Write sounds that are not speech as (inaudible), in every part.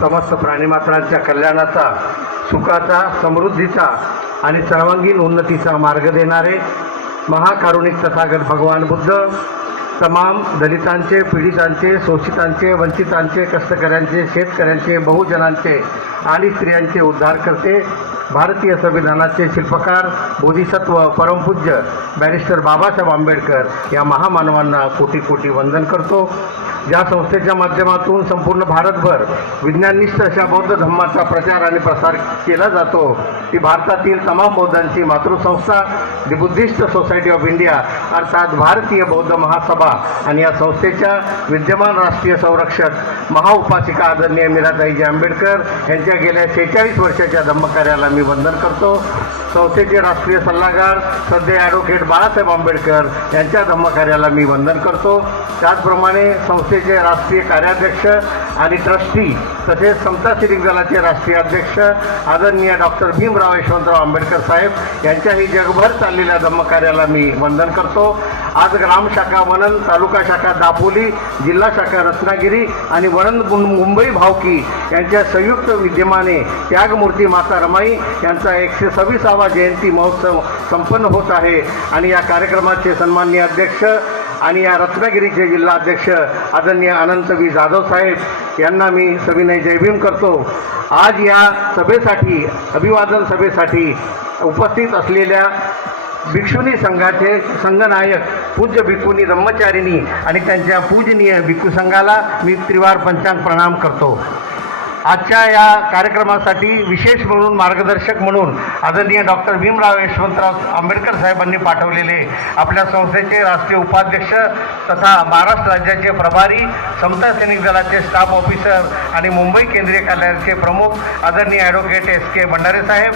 समस्त प्राणीमात्रांच्या कल्याणाचा सुखाचा समृद्धीचा आणि सर्वांगीण उन्नतीचा मार्ग देणारे महाकारुणिक तथागत भगवान बुद्ध तमाम दलितांचे पीडितांचे शोषितांचे वंचितांचे कष्टकऱ्यांचे शेतकऱ्यांचे बहुजनांचे आणि स्त्रियांचे उद्धार करते भारतीय संविधानाचे शिल्पकार बोधिसत्व परमपूज्य बॅरिस्टर बाबासाहेब आंबेडकर या महामानवांना कोटी कोटी वंदन करतो. ज्या संस्थेच्या माध्यमातून संपूर्ण भारतभर विज्ञाननिष्ठ अशा बौद्ध धम्माचा प्रचार आणि प्रसार केला जातो. ती भारतातील तमाम बौद्धांची मातृसंस्था the Buddhist society of India अर्थात भारतीय बौद्ध महासभा आणि या संस्थेच्या विद्यमान राष्ट्रीय संरक्षक महाउपासिका आदरणीय मीराताईजी आंबेडकर यांच्या गेल्या शेहेचाळीस वर्षाच्या धम्मकार्याला मी वंदन करतो. संस्थेचे राष्ट्रीय सल्लागार सध्या ॲडव्होकेट बाळासाहेब आंबेडकर यांच्या धम्मकार्याला मी वंदन करतो. त्याचप्रमाणे संस्थेचे राष्ट्रीय कार्याध्यक्ष आणि ट्रस्टी तसेच समता सिरिंग दलाचे राष्ट्रीय अध्यक्ष आदरणीय डॉक्टर भीमराव यशवंतराव आंबेडकर साहेब यांच्याही जगभर चाललेल्या धम्मकार्याला मी वंदन करतो. आज ग्राम शाखा वनन तालुका शाखा दापोली जिल्हा शाखा रत्नागिरी आणि वनन मुंबई भावकी यांच्या संयुक्त विद्यमाने त्यागमूर्ती माता रमाई यांचा एकशे सव्वीसावा जयंती महोत्सव संपन्न होत आहे. आणि या कार्यक्रमाचे सन्माननीय अध्यक्ष आणि या रत्नागिरीचे जिल्हाध्यक्ष आदरणीय अनंत वी जाधव साहेब यांना मी सविनय जयभीम करतो. आज या सभेसाठी अभिवादन सभेसाठी उपस्थित असलेल्या भिक्षुनी संघाचे संघनायक पूज्य भिक्खुनी ब्रह्मचारिणी आणि त्यांच्या पूजनीय भिक्खू संघाला मी त्रिवार पंचांग प्रणाम करतो. आजच्या या कार्यक्रमासाठी विशेष म्हणून मार्गदर्शक म्हणून आदरणीय डॉक्टर भीमराव यशवंतराव आंबेडकर साहेबांनी पाठवलेले आपल्या संस्थेचे राष्ट्रीय उपाध्यक्ष तथा महाराष्ट्र राज्याचे प्रभारी समता सैनिक दलाचे स्टाफ ऑफिसर आणि मुंबई केंद्रीय कार्यालयाचे प्रमुख आदरणीय advocate S K Bhandare saheb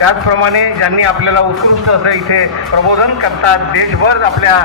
त्याचप्रमाणे ज्यांनी आपल्याला उत्कृष्ट असं इथे प्रबोधन करतात देशभर आपल्या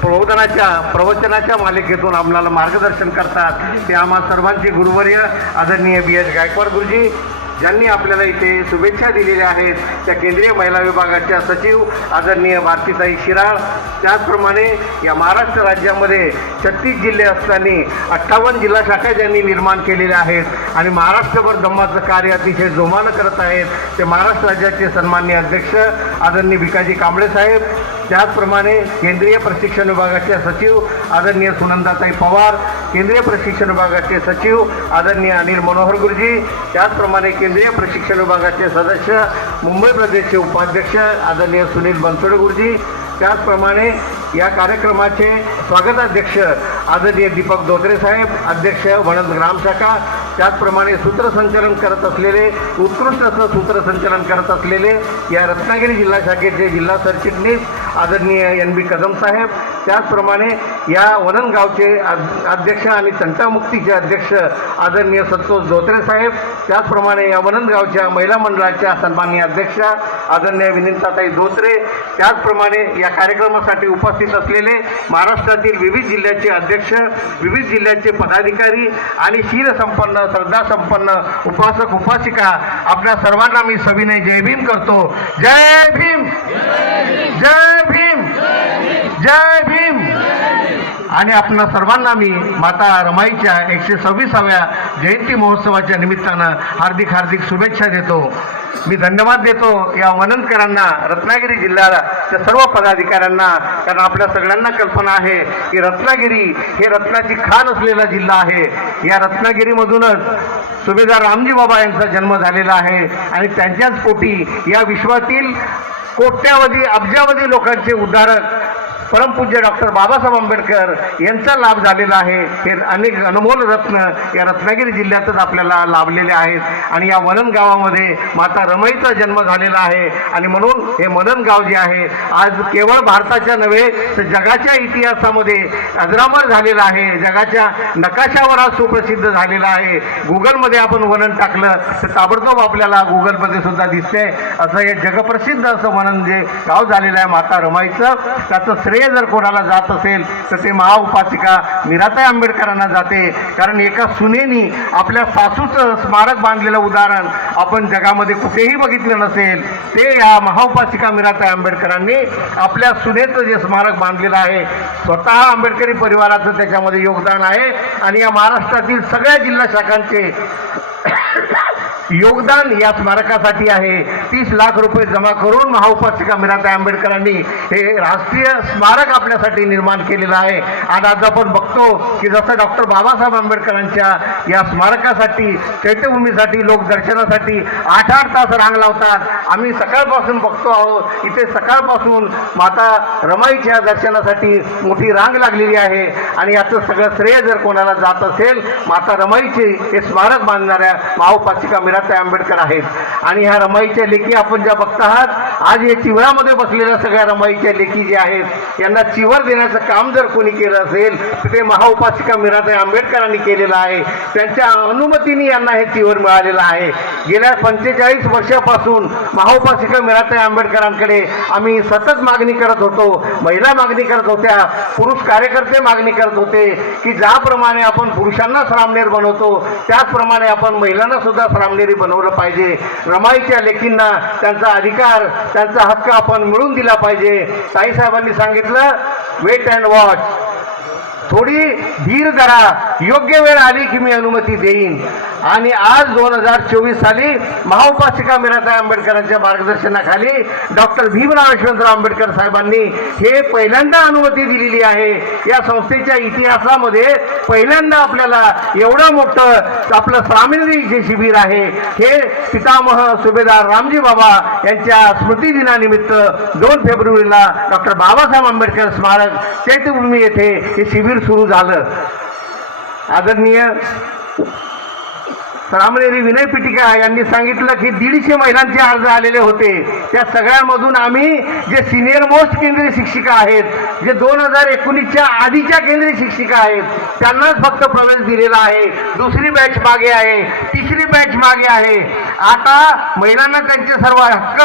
प्रबोधनाच्या प्रवचनाच्या मालिकेतून आपल्याला मार्गदर्शन करतात. ते आम्हा सर्वांचे गुरुवर्य आदरणीय बी एस गायकवाड गुरुजी ज्यांनी आपल्याला इथे शुभेच्छा दिलेल्या आहेत त्या केंद्रीय महिला विभागाच्या सचिव आदरणीय भारतीताई शिराळ. त्याचप्रमाणे या महाराष्ट्र राज्यामध्ये छत्तीस जिल्हे असताना अठ्ठावन्न जिल्हा शाखा ज्यांनी निर्माण केलेल्या आहेत आणि महाराष्ट्रभर धम्माचं कार्य अतिशय जोमानं करत आहेत ते महाराष्ट्र राज्याचे सन्मान्य अध्यक्ष आदरणीय भिकाजी कांबळे साहेब. त्याचप्रमाणे केंद्रीय प्रशिक्षण विभागाच्या सचिव आदरणीय सुनंदाताई पवार. केंद्रीय प्रशिक्षण विभागाचे सचिव आदरणीय अनिल मनोहर गुरुजी त्याचप्रमाणे केंद्रीय प्रशिक्षण विभागाचे सदस्य मुंबई प्रदेशचे उपाध्यक्ष आदरणीय सुनील बनसोडे गुरुजी त्याचप्रमाणे या कार्यक्रमाचे स्वागताध्यक्ष आदरणीय दीपक धोत्रे साहेब अध्यक्ष वणद ग्रामशाखा त्याचप्रमाणे सूत्रसंचलन करत असलेले उत्कृष्ट असं सूत्रसंचलन करत असलेले या रत्नागिरी जिल्हा शाखेचे जिल्हा सरचिटणीस आदरणीय एन बी कदम साहेब त्याचप्रमाणे या वननगावचे अध्यक्ष आणि तंटामुक्तीचे अध्यक्ष आदरणीय संतोष धोत्रे साहेब त्याचप्रमाणे या वननगावच्या महिला मंडळाच्या सन्माननीय अध्यक्ष आदरणीय विनिताताई धोत्रे त्याचप्रमाणे या कार्यक्रमासाठी उपस्थित असलेले महाराष्ट्रातील विविध जिल्ह्याचे अध्यक्ष विविध जिल्ह्याचे पदाधिकारी आणि शीलसंपन्न श्रद्धासंपन्न उपासक उपासिका आपल्या सर्वांना मी सविनय जय भीम करतो. जय भीम! जय भीम! जय भीम. आणि आपणा सर्वांना मी माता रमाईच्या एकशे सव्वीसाव्या जयंती महोत्सवाच्या निमित्तानं हार्दिक हार्दिक शुभेच्छा देतो. मी धन्यवाद देतो या वनंतकरांना रत्नागिरी जिल्ह्याच्या सर्व पदाधिकाऱ्यांना कारण आपल्या सगळ्यांना कल्पना आहे की रत्नागिरी हे रत्नाची खान असलेला जिल्हा आहे. या रत्नागिरीमधूनच सुभेदार रामजी बाबा यांचा जन्म झालेला आहे आणि त्यांच्याच पोटी या विश्वातील कोट्यावधी अब्जावधी लोकांचे उद्धारक परमपूज्य डॉक्टर बाबासाहेब आंबेडकर यांचा लाभ झालेला आहे. हे अनेक अनमोल रत्न या रत्नागिरी जिल्ह्यातच आपल्याला लाभलेले आहेत. आणि या मनन गावामध्ये माता रमाईचा जन्म झालेला आहे. आणि म्हणून हे मनन गाव जे आहे आज केवळ भारताच्या नव्हे तर जगाच्या इतिहासामध्ये अजरामर झालेला आहे. जगाच्या नकाशावर आज सुप्रसिद्ध झालेला आहे. गुगलमध्ये आपण वनन टाकलं तर ताबडतोब आपल्याला गुगलमध्ये सुद्धा दिसते असं हे जगप्रसिद्ध असं वर्णन जे गाव झालेलं आहे माता रमाईचं. त्याचं श्रेय श्रेय जर कोणाला जात असेल तर ते महाउपासिका मीराताई आंबेडकरांना जाते. कारण एका सुनेनी आपल्या सासूचं स्मारक बांधलेलं उदाहरण आपण जगामध्ये कुठेही बघितलं नसेल ते या महाउपासिका मीराताई आंबेडकरांनी आपल्या सुनेचं जे स्मारक बांधलेलं आहे स्वतः आंबेडकरी परिवाराचं त्याच्यामध्ये योगदान आहे. आणि या महाराष्ट्रातील सगळ्या जिल्हा शाखांचे योगदान या स्मारकासाठी आहे. तीस लाख रुपये जमा करून महाउपासिका मीराताई आंबेडकरांनी हे राष्ट्रीय स्मारक आपल्यासाठी निर्माण केलेलं आहे. आणि आज आपण बघतो की जसं डॉक्टर बाबासाहेब आंबेडकरांच्या या स्मारकासाठी चैत्यभूमीसाठी लोक दर्शनासाठी आठ आठ तास रांग लावतात. आम्ही सकाळपासून बघतो आहोत. इथे सकाळपासून माता रमाईच्या दर्शनासाठी मोठी रांग लागलेली आहे. आणि याचं सगळं श्रेय जर कोणाला जात असेल माता रमाईचे हे स्मारक बांधणाऱ्या महाउपासिका मीराताई आंबेडकर आहेत. आणि ह्या रमाईच्या लेखी आपण ज्या बघत आहात आज हे चिवरामध्ये बसलेल्या सगळ्या रमाईच्या लेखी जे आहेत यांना चिवर देण्याचं काम जर कोणी केलं असेल तर ते महाउपासिका मीराताई आंबेडकरांनी केलेलं आहे. त्यांच्या अनुमतीने यांना हे चिवर मिळालेलं आहे. गेल्या पंचेचाळीस वर्षापासून महाउपासिका मीराताई आंबेडकरांकडे आम्ही सतत मागणी करत होतो. महिला मागणी करत होत्या पुरुष कार्यकर्ते मागणी करत होते की ज्याप्रमाणे आपण पुरुषांना श्रामनेर बनवतो त्याचप्रमाणे आपण महिलांना सुद्धा श्रामनेरी बनवलं पाहिजे. रमाईच्या लेखींना त्यांचा अधिकार त्यांचा हक्क आपण मिळून दिला पाहिजे. साईसाहेबांनी सांगितलं वेट अँड वॉच थोडी धीर धरा. योग्य वेळ आली की मी अनुमती देईन. आणि आज दोन हजार चोवीस साली महाउपासिका मीराताई आंबेडकरांच्या मार्गदर्शनाखाली डॉक्टर भीमराव यशवंतराव आंबेडकर साहेबांनी हे पहिल्यांदा अनुमती दिलेली आहे. या संस्थेच्या इतिहासामध्ये पहिल्यांदा आपल्याला एवढं मोठं आपलं स्वामिनी जे शिबिर आहे हे पितामह सुभेदार रामजी बाबा यांच्या स्मृतिदिनानिमित्त दोन फेब्रुवारीला डॉक्टर बाबासाहेब आंबेडकर स्मारक चैत्यभूमी येथे हे शिबिर सुरू झालं. आदरणीय रामनेरी विनय पिटिका यांनी सांगितलं की दीडशे महिलांचे अर्ज आलेले होते. त्या सगळ्यांमधून आम्ही जे सिनियर मोस्ट केंद्रीय शिक्षिका आहेत जे दोन हजार एकोणीसच्या आधीच्या केंद्रीय शिक्षिका आहेत त्यांनाच फक्त प्रवेश दिलेला आहे. दुसरी बॅच मागे आहे तिसरी बॅच मागे आहे. आता महिलांना त्यांचे सर्व हक्क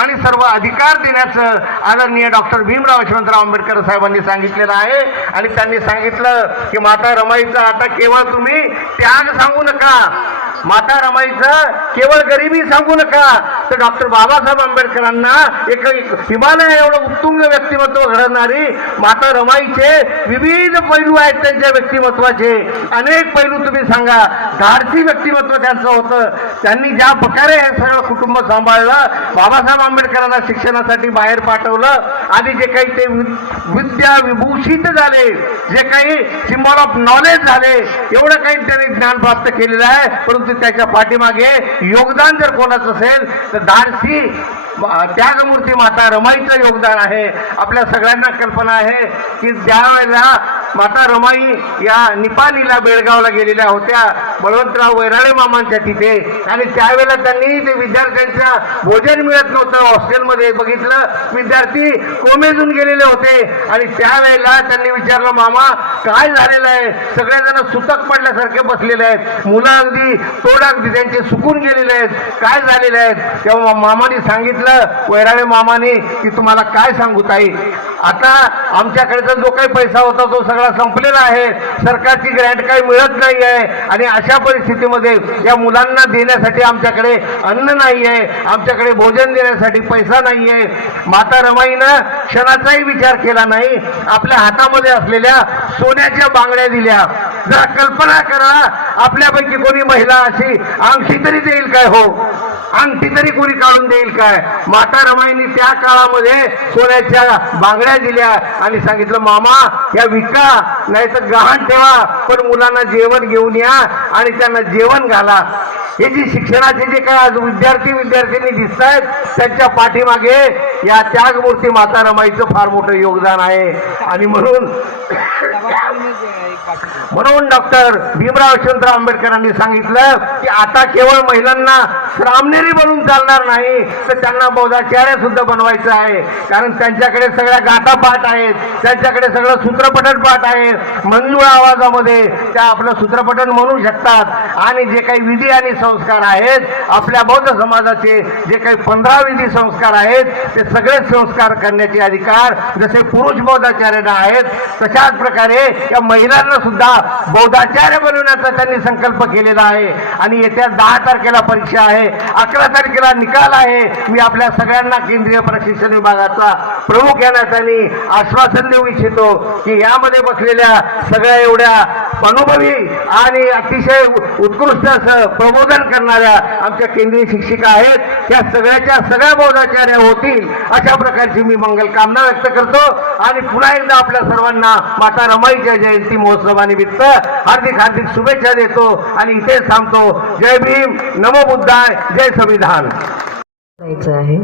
आणि सर्व अधिकार देण्याचं आदरणीय डॉक्टर भीमराव यशवंतराव आंबेडकर साहेबांनी सांगितलेलं आहे. आणि त्यांनी सांगितलं की माता रमाईचा आता केवळ तुम्ही त्याग सांगू नका. माता रमाईचं केवळ गरिबी सांगू नका. तर डॉक्टर बाबासाहेब आंबेडकरांना एक एक हिमालय एवढं उत्तुंग व्यक्तिमत्व घडवणारी माता रमाईचे विविध पैलू आहेत त्यांच्या व्यक्तिमत्वाचे. अनेक पैलू तुम्ही सांगा. धाडसी व्यक्तिमत्व त्यांचं होतं. त्यांनी ज्या प्रकारे हे सगळं कुटुंब सांभाळलं बाबासाहेब आंबेडकरांना शिक्षणासाठी बाहेर पाठवलं आणि जे काही ते विद्या विभूषित झाले जे काही सिम्बॉल ऑफ नॉलेज झाले एवढं काही त्यांनी ज्ञान प्राप्त केलेलं आहे. परंतु त्याच्या पाठीमागे योगदान जर कोणाचं असेल तर धाडसी म- त्यागमूर्ती माता रमाईचं योगदान आहे. आपल्या सगळ्यांना कल्पना आहे की ज्यावेळेला माता रमाई या निपालीला बेळगावला गेलेल्या होत्या. बळवंतराव वैराळे मामांच्या तिथे. आणि त्यावेळेला त्यांनी ते विद्यार्थ्यांच्या भोजन मिळत नव्हतं. हॉस्टेलमध्ये बघितलं विद्यार्थी कोमेजून गेलेले होते. आणि त्यावेळेला त्यांनी विचारलं मामा काय झालेलं आहे? सगळेजण सुतक पडल्यासारखे बसलेले आहेत. मुलं अगदी तोड अगदी त्यांचे सुकून गेलेले आहेत. काय झालेले आहेत तेव्हा मामाने सांगितलं वैराळे मामाने की तुम्हाला काय सांगू ताई? आता आमच्याकडचा जो काही पैसा होता तो सगळा संपलेला आहे. सरकारची ग्रँट काही मिळत नाही आहे आणि अशा परिस्थितीमध्ये या मुलांना देण्यासाठी आमच्याकडे अन्न नाही आहे आमच्याकडे भोजन देण्यासाठी पैसा नाही आहे माता रमाईनं क्षणाचाही विचार केला नाही. आपल्या हातामध्ये असलेल्या सोन्याच्या बांगड्या दिल्या. जरा कल्पना करा. आपल्यापैकी कोणी महिला अशी अंगठी तरी देईल काय हो? अंगठी तरी कोणी काढून देईल काय? माता रमाईनी त्या काळामध्ये सोन्याच्या बांगड्या दिल्या आणि सांगितलं मामा या विका नाही तर गहाण ठेवा पण मुलांना जेवण घेऊन या आणि त्यांना जेवण घाला. हे जी शिक्षणाचे जे काय आज विद्यार्थी विद्यार्थिनी दिसत आहेत त्यांच्या पाठीमागे या त्यागमूर्ती माता रमाईचं फार मोठं योगदान आहे. आणि म्हणून (coughs) (coughs) म्हणून डॉक्टर भीमराव यशवंतराव आंबेडकरांनी सांगितलं की आता केवळ महिलांना श्रामनेरी बनून चालणार नाही तर त्यांना बौद्धाचार्य सुद्धा बनवायचं आहे. कारण त्यांच्याकडे सगळ्या गाथा पाठ आहेत त्यांच्याकडे सगळं सूत्रपठण पाठ आहे. मंजूळ आवाजामध्ये त्या आपलं सूत्रपठण म्हणू शकतात. आणि जे काही विधी आणि संस्कार आहेत आपल्या बौद्ध समाजाचे जे काही पंधरा विधी संस्कार आहेत ते सगळे संस्कार करण्याचे अधिकार जसे पुरुष बौद्धाचार्यांना आहेत तशाच प्रकारे या महिलांना सुद्धा बौद्धाचार्य बनवण्याचा त्यांनी संकल्प केलेला आहे. आणि येत्या दहा तारखेला परीक्षा आहे अकरा तारखेला निकाल आहे. मी आपल्या सगळ्यांना केंद्रीय प्रशिक्षण विभागाचा प्रमुख या त्यांनी आश्वासन देऊ इच्छितो की यामध्ये बसलेल्या सगळ्या एवढ्या अनुभवी आणि अतिशय उत्कृष्ट असं प्रबोधन करणाऱ्या आमच्या केंद्रीय शिक्षिका आहेत. त्या सगळ्याच्या सगळ्या बौद्धाचार्य होतील अशा प्रकारची मी मंगल कामना व्यक्त करतो. आणि पुन्हा एकदा आपल्या सर्वांना माता रमाईच्या जयंती महोत्सवानिमित्त हार्दिक हार्दिक शुभेच्छा देतो आणि इथेच थांबतो. जय भीम नमो बुद्धाय जय संविधान. करायचं आहे.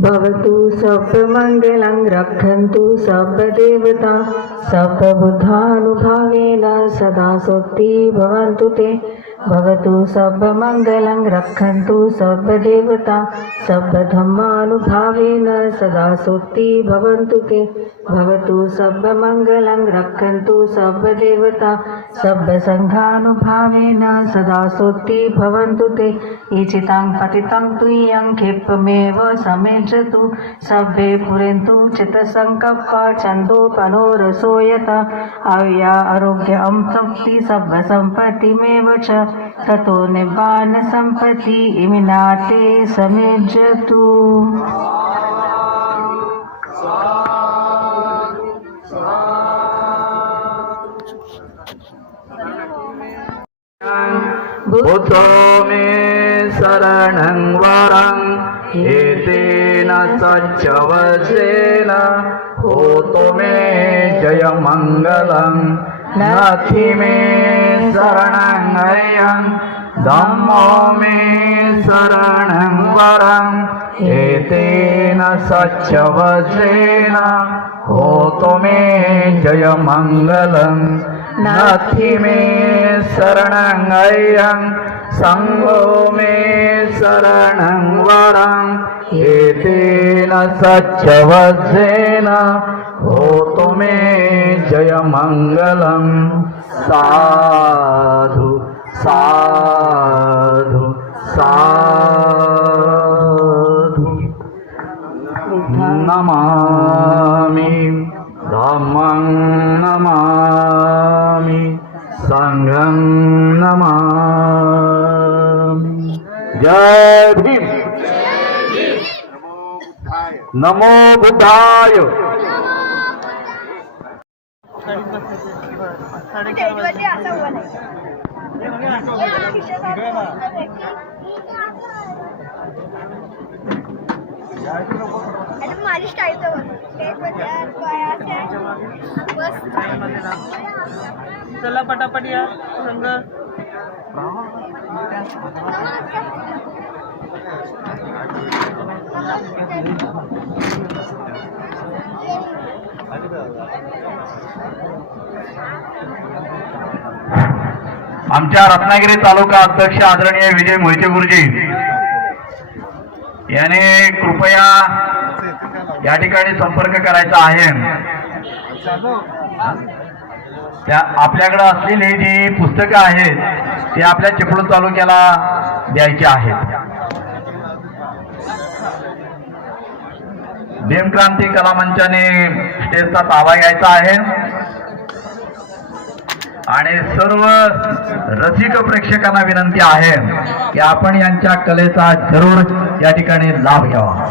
भवतु सर्वमङ्गलं रक्षन्तु सर्वदेवता सर्वबुद्धानुभावेन सदा सोक्ति भवन्तु ते. भवतु सर्वमङ्गलं रक्षन्तु सर्वदेवता सर्वधर्मानुभावेन सदा सोक्ति भवन्तु ते. भवतु सर्वमङ्गलं रक्षन्तु सर्वदेवता सर्वसङ्घानुभावेन सदा स्तुति भवन्तु ते। इचितं पतितं तुय्यं क्षिप्रमेव समेजतु सर्वे पुरन्तु चितसङ्कप्पा छन्दोपनोरसो यत अव्या आरोग्यं शक्ति सर्वसम्पत्तिमेव च। ततो निब्बानसम्पत्ति इमिनाते समेजतु। बुद्धो मे शरणं वरं एतेन सच्चवजेन होतो मे जयमङ्गलं। नथि मे शरणं अयं धम्मो मे शरणं वरं एतेन सच्चवजेन होतो मे जयमङ्गलम् नाथि मे शरणं अयं सङ्गो मे शरणं वरं एतेन सच्चवजेन होतो मे जयमङ्गलं। साधु साधु साधु। नमामि धमं नमामि सङ्घं नमामि जय भीम नमो बुद्धाय टेलीवरती स्टाईल. चला पटापट या संघ आमच्या रत्नागिरी तालुका अध्यक्ष आदरणीय विजय मोहिते गुरुजी. याने कृपया या ठिकाणी संपर्क करायचा आहे. त्या आपल्याकडे असलेली जी पुस्तकं आहेत ती आपल्या चिपळूण तालुक्याला द्यायची आहेत. भीमक्रांती कला मंचाने स्टेजचा ताबा घ्यायचा आहे. आणि सर्व रसिक प्रेक्षकांना विनंती आहे की आपण यांच्या कलेचा जरूर या ठिकाणी लाभ घ्यावा.